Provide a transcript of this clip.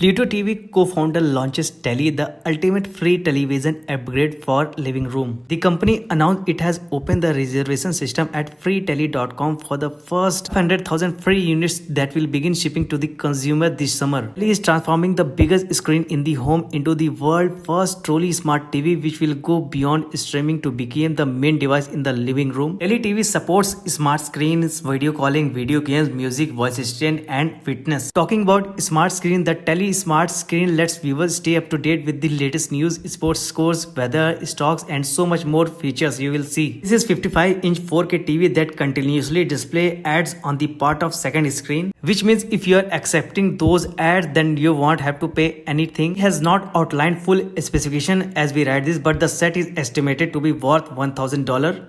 Pluto TV co-founder launches Telly, the ultimate free television upgrade for living room. The company announced it has opened the reservation system at freetelly.com for the first 100,000 free units that will begin shipping to the consumer this summer. Telly is transforming the biggest screen in the home into the world's first truly smart TV, which will go beyond streaming to become the main device in the living room. Telly TV supports smart screens, video calling, video games, music, voice assistant, and fitness. Talking about smart screen, the Telly smart screen lets viewers stay up to date with the latest news, sports scores, weather, stocks, and so much more features you will see. This is 55-inch 4K TV that continuously display ads on the part of second screen, which means if you are accepting those ads, then you won't have to pay anything. It has not outlined full specification as we write this, but the set is estimated to be worth $1,000.